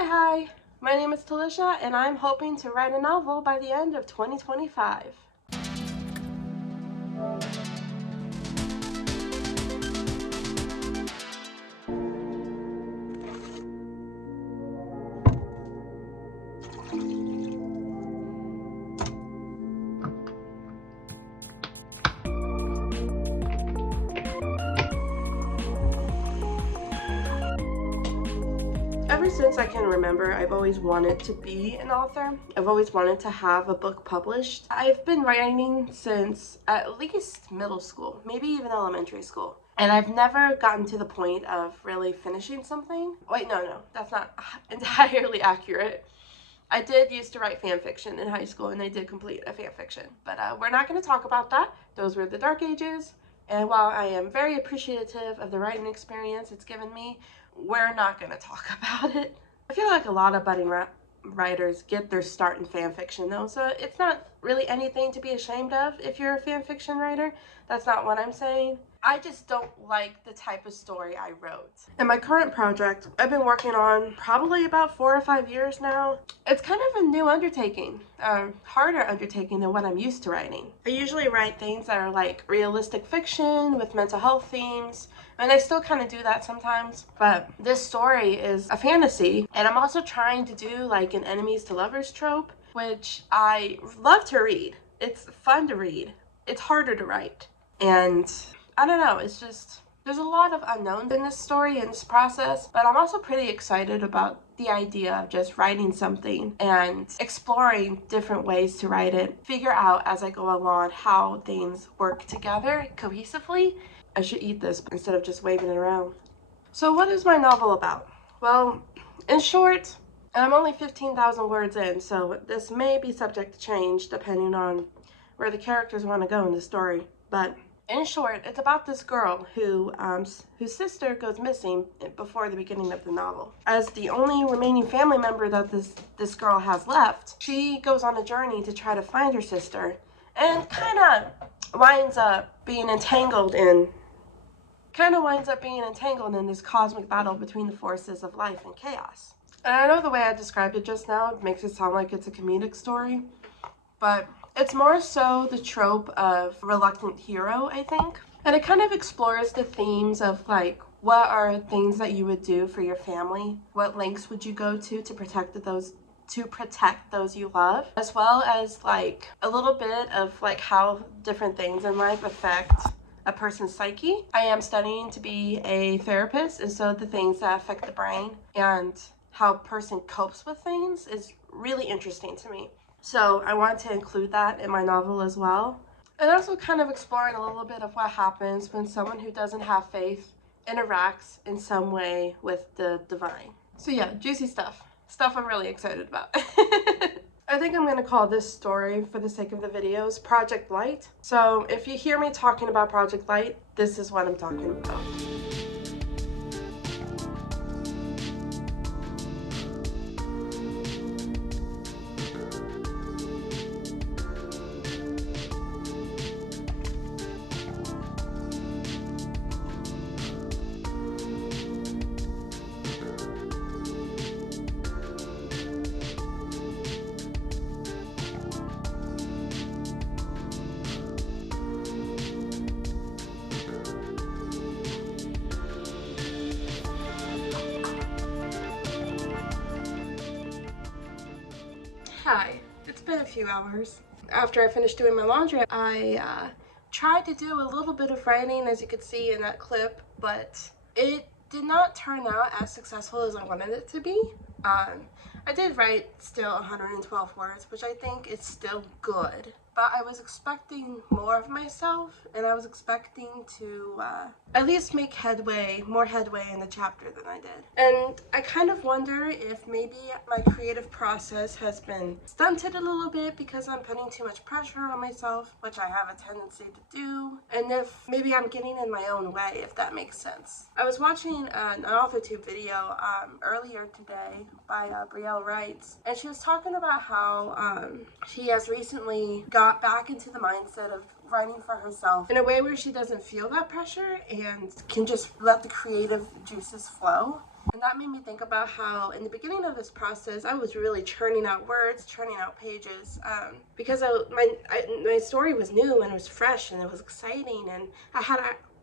Hi, my name is Talisha and I'm hoping to write a novel by the end of 2025. Ever since I can remember, I've always wanted to be an author. I've always wanted to have a book published. I've been writing since at least middle school, maybe even elementary school. And I've never gotten to the point of really finishing something. Wait, no, that's not entirely accurate. I did used to write fan fiction in high school and I did complete a fan fiction. But we're not going to talk about that. Those were the dark ages. And while I am very appreciative of the writing experience it's given me, we're not going to talk about it. I feel like a lot of budding writers get their start in fan fiction though, so it's not really anything to be ashamed of if you're a fan fiction writer. That's not what I'm saying. I just don't like the type of story I wrote. And my current project, I've been working on probably about 4 or 5 years now. It's kind of a new undertaking, harder undertaking than what I'm used to writing. I usually write things that are like realistic fiction with mental health themes, and I still kind of do that sometimes, but this story is a fantasy, and I'm also trying to do like an enemies to lovers trope, which I love to read. It's fun to read. It's harder to write. And I don't know, it's just, there's a lot of unknowns in this story and this process, but I'm also pretty excited about the idea of just writing something and exploring different ways to write it, figure out as I go along how things work together cohesively. I should eat this instead of just waving it around. So what is my novel about? Well, in short, I'm only 15,000 words in, so this may be subject to change depending on where the characters want to go in the story, but in short, it's about this girl whose sister goes missing before the beginning of the novel. As the only remaining family member that this girl has left, she goes on a journey to try to find her sister and kind of winds up being entangled in this cosmic battle between the forces of life and chaos. And I know the way I described it just now makes it sound like it's a comedic story, but it's more so the trope of reluctant hero, I think. And it kind of explores the themes of like, what are things that you would do for your family? What lengths would you go to protect those you love? As well as like a little bit of like how different things in life affect a person's psyche. I am studying to be a therapist, and so the things that affect the brain and how a person copes with things is really interesting to me. So I wanted to include that in my novel as well. And also kind of exploring a little bit of what happens when someone who doesn't have faith interacts in some way with the divine. So yeah, juicy stuff. Stuff I'm really excited about. I think I'm going to call this story, for the sake of the videos, Project Light. So if you hear me talking about Project Light, this is what I'm talking about. Hi, it's been a few hours. After I finished doing my laundry, I tried to do a little bit of writing, as you could see in that clip, but it did not turn out as successful as I wanted it to be. I did write still 112 words, which I think is still good, but I was expecting more of myself, and I was expecting to at least make more headway in the chapter than I did. And I kind of wonder if maybe my creative process has been stunted a little bit because I'm putting too much pressure on myself, which I have a tendency to do, and if maybe I'm getting in my own way, if that makes sense. I was watching an authortube video earlier today by Brielle Wrights, and she was talking about how she has recently got back into the mindset of writing for herself in a way where she doesn't feel that pressure and can just let the creative juices flow. And that made me think about how in the beginning of this process, I was really churning out words, churning out pages, because my story was new and it was fresh and it was exciting, and I had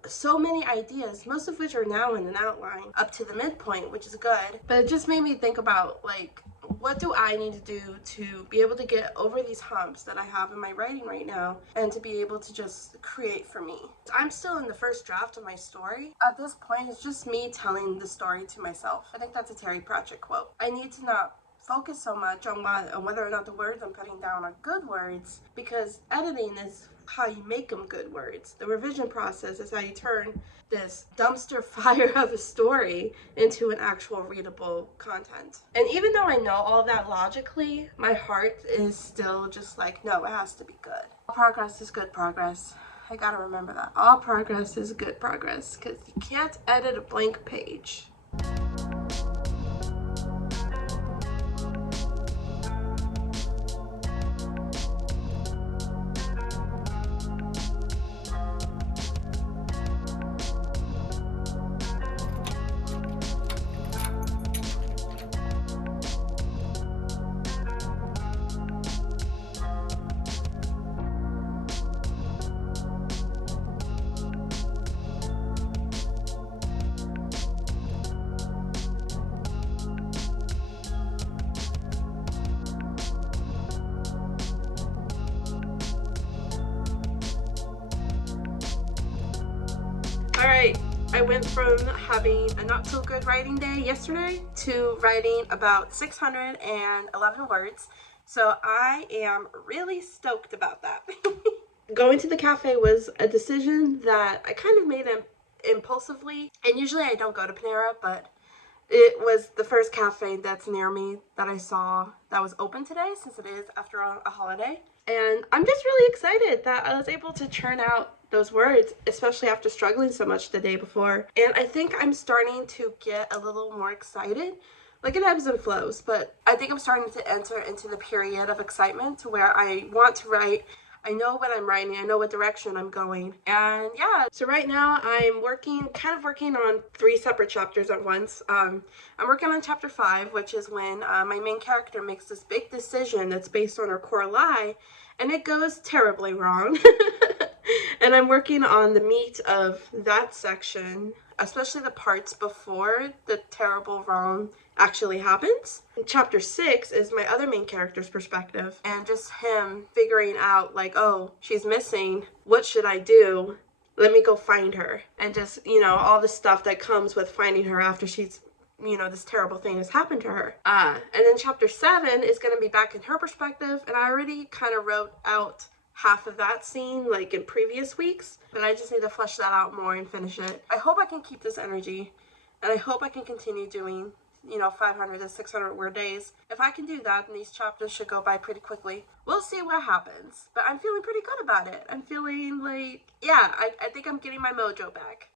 so many ideas, most of which are now in an outline up to the midpoint, which is good. But it just made me think about, like, what do I need to do to be able to get over these humps that I have in my writing right now and to be able to just create for me. I'm still in the first draft of my story. At this point, it's just me telling the story to myself. I think that's a Terry Pratchett quote. I need to not focus so much on whether or not the words I'm putting down are good words, because editing is how you make them good words. The revision process is how you turn this dumpster fire of a story into an actual readable content. And even though I know all of that logically, my heart is still just like, no, it has to be good. All progress is good progress. I gotta remember that. All progress is good progress, because you can't edit a blank page. Alright, I went from having a not so good writing day yesterday to writing about 611 words. So I am really stoked about that. Going to the cafe was a decision that I kind of made impulsively. And usually I don't go to Panera, but it was the first cafe that's near me that I saw that was open today, since it is after a holiday. And I'm just really excited that I was able to churn out those words, especially after struggling so much the day before. And I think I'm starting to get a little more excited. Like, it ebbs and flows, but I think I'm starting to enter into the period of excitement to where I want to write. I know what I'm writing, I know what direction I'm going. And yeah, so right now I'm kind of working on 3 separate chapters at once. I'm working on chapter 5, which is when my main character makes this big decision that's based on her core lie, and it goes terribly wrong. And I'm working on the meat of that section, especially the parts before the terrible wrong actually happens. Chapter 6 is my other main character's perspective, and just him figuring out, like, oh, she's missing. What should I do? Let me go find her. And just, all the stuff that comes with finding her after she's, this terrible thing has happened to her. And then chapter 7 is going to be back in her perspective, and I already kind of wrote out half of that scene, like, in previous weeks, but I just need to flesh that out more and finish it. I hope I can keep this energy, and I hope I can continue doing 500 to 600 word days. If I can do that, then these chapters should go by pretty quickly. We'll see what happens, but I'm feeling pretty good about it. I'm feeling like, yeah, I think I'm getting my mojo back.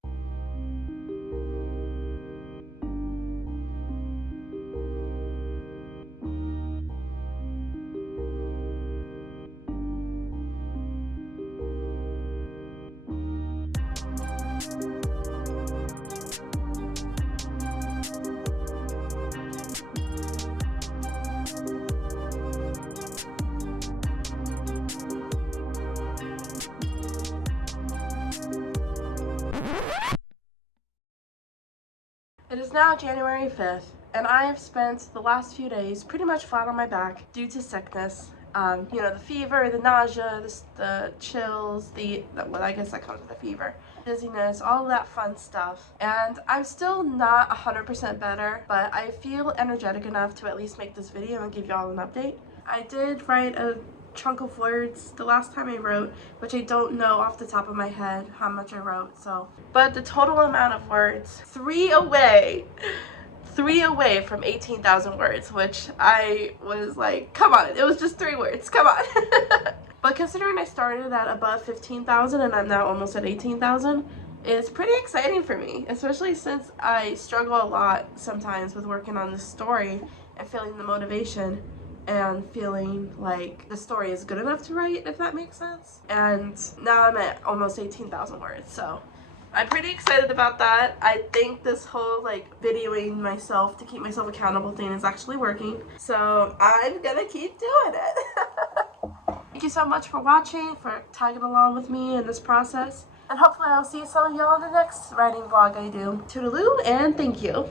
It is now January 5th, and I have spent the last few days pretty much flat on my back due to sickness. The fever, the nausea, the chills, well, I guess that comes with the fever, dizziness, all of that fun stuff. And I'm still not 100% better, but I feel energetic enough to at least make this video and give y'all an update. I did write a chunk of words the last time I wrote, which I don't know off the top of my head how much I wrote, but the total amount of words, 3 away from 18,000 words, which I was like, come on, it was just 3 words, come on. But considering I started at above 15,000 and I'm now almost at 18,000, it's pretty exciting for me, especially since I struggle a lot sometimes with working on this story and feeling the motivation and feeling like the story is good enough to write, if that makes sense. And now I'm at almost 18,000 words, so I'm pretty excited about that. I think this whole like videoing myself to keep myself accountable thing is actually working. So I'm gonna keep doing it. Thank you so much for watching, for tagging along with me in this process. And hopefully I'll see some of y'all in the next writing vlog I do. Toodaloo and thank you.